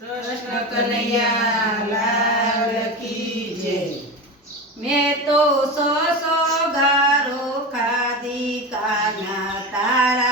કૃષ્ણ કનૈયા લાલ કી જય. મેં તો સો સો ગારો ખાધી કાના તારા